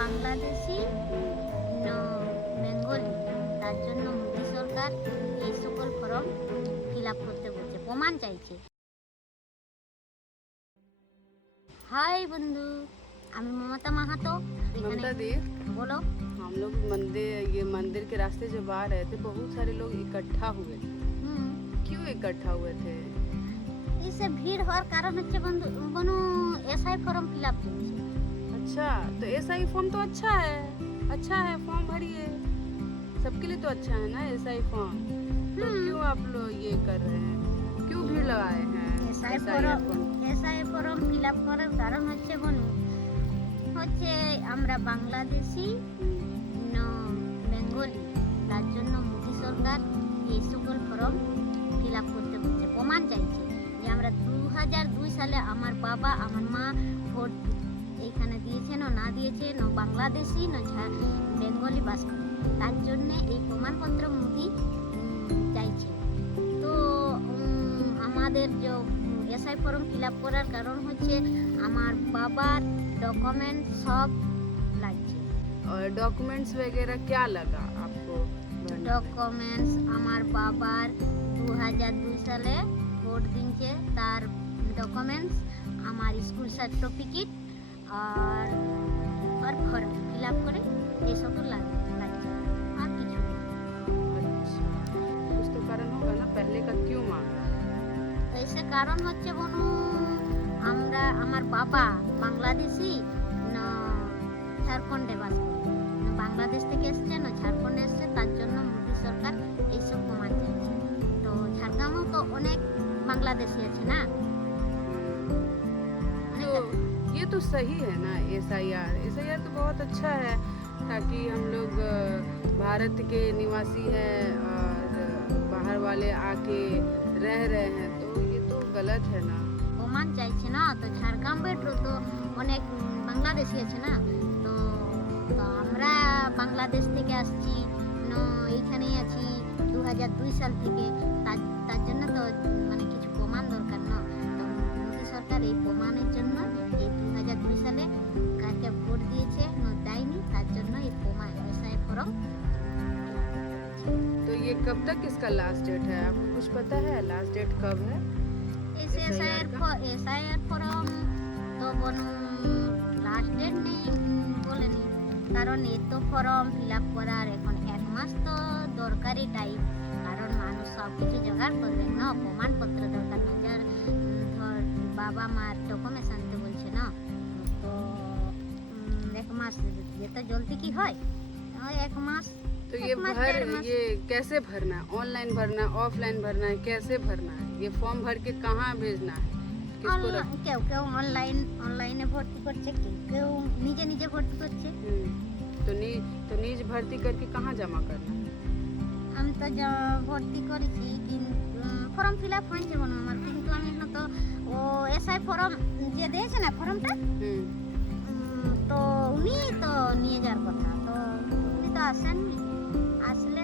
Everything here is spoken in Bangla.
বাংলাদেশি না বেঙ্গলি, তার জন্য মোদী সরকার এই সকল ফর্ম ফিল আপ করতে বলছে, প্রমাণ চাইছে। হাই বন্ধু, আমি মমতা মাহাতো। ममता दी, বলো। हम लोग मंदिर के रास्ते जो आ रहे थे, बहुत सारे लोग इकट्ठा हुए थे। क्यों इकट्ठा हुए थे? इसे भीड़ হওয়ার কারণ হচ্ছে বন্ধু বনু এসআই ফর্ম ফিল আপ করছে। अच्छा, तो एसआई फॉर्म तो अच्छा है, फॉर्म भरिए, सबके लिए तो अच्छा है ना एसआई फॉर्म। तो क्यों आप लोग ये कर रहे हैं, क्यों भीड़ लगाए हैं? এসআই ফর্ম ফিল আপ করার কারণ হচ্ছে বনু হচ্ছে আমরা বাংলাদেশি না বেঙ্গলি, তার জন্য মোদী সরকার এই সকল ফর্ম ফিল আপ করতে বলছে, প্রমাণ চাইছে যে আমরা 2002 সালে আমার বাবা আমার মা ভোট এইখানে দিয়েছে না দিয়েছে, না বাংলাদেশি না বেঙ্গলি বাস করে, তার জন্য এই প্রমাণপত্র মোদী চাইছে। তো আমাদের যে এসআই ফর্ম ফিল আপ করার কারণ হচ্ছে আমার বাবার ডকুমেন্ট সব লাগছে। और डॉक्यूमेंट्स वगैरह क्या लगा आपको? ডকুমেন্টস আমার বাবার 2002 সালে ভোট দিয়েছে, তার ডকুমেন্টস, আমার স্কুল সার্টিফিকেট আর ফর্ম ফিল আপ করে এই সকল লাগছে, আর কিছু নেই। अच्छा, कुछ तो कारण होगा ना, पहले का क्यों मांगा? এসে কারণ হচ্ছে বনু আমরা আমার বাবা বাংলাদেশি না ঝাড়খণ্ডে বাস করে, না বাংলাদেশ থেকে এসছে না ঝাড়খণ্ডে এসছে, তার জন্য মোদী সরকার এইসব প্রমাণ চাইছে। তো ঝাড়গ্রামেও তো অনেক বাংলাদেশি আছে না। तो ये तो सही है ना, एसआईआर तो बहुत अच्छा है, ताकि हम लोग भारत के निवासी हैं और बाहर वाले आके रह रहे हैं, तो ये तो गलत है ना। প্রমাণ চাইছে না, তো ঝাড়গ্রামের তো অনেক বাংলাদেশি আছে না। তো তো আমরা বাংলাদেশ থেকে আসছি না, এইখানেই আছি 2002 সাল থেকে, তার জন্য তো মানে কিছু প্রমাণ দরকার না। তো মোদী সরকার এই প্রমাণের জন্য এই 2002 সালে কাকে ভোট দিয়েছে না দেয়নি, তার জন্য এই প্রমাণ এসআই ফর্ম। तो ये कब तक इसका लास्ट डेट है, आपको कुछ पता है लास्ट डेट कब है? এসআইআর ফর্ম তো বনু লাস্ট ডেট নেই বলেনি, কারণ এই তো ফর্ম ফিল আপ করার এখন 1 মাস তো দরকারি টাইম, কারণ মানুষ সব কিছু জোগাড় করবেন না, প্রমাণপত্র দরকার না, যার ধর বাবা মার ডকুমেন্টস আনতে বলছে না, তো 1 মাস এত জলদি কি হয়, ওই 1 মাস। तो ये ये कैसे भरना है? ऑनलाइन भरना है, ऑफलाइन भरना है, कैसे भरना है? ये फॉर्म भर के कहाँ भेजना है, किसको रख? কেউ কেউ অনলাইনে ভর্তি করছে, কেউ নিজে নিজে ভর্তি করছে। तो नीज भर्ती करके कहाँ जमा करना है? আমি তো ভর্তি করেছি, কিন্তু ফর্ম ফিল আপ হয়েছে মনে আমার, কিন্তু আমি এখন তো ও এসআই ফর্ম যে দিয়েছে না ফর্মটা, তো উনি তো নিয়ে যাওয়ার কথা, তো উনি তো আসেননি, আসলে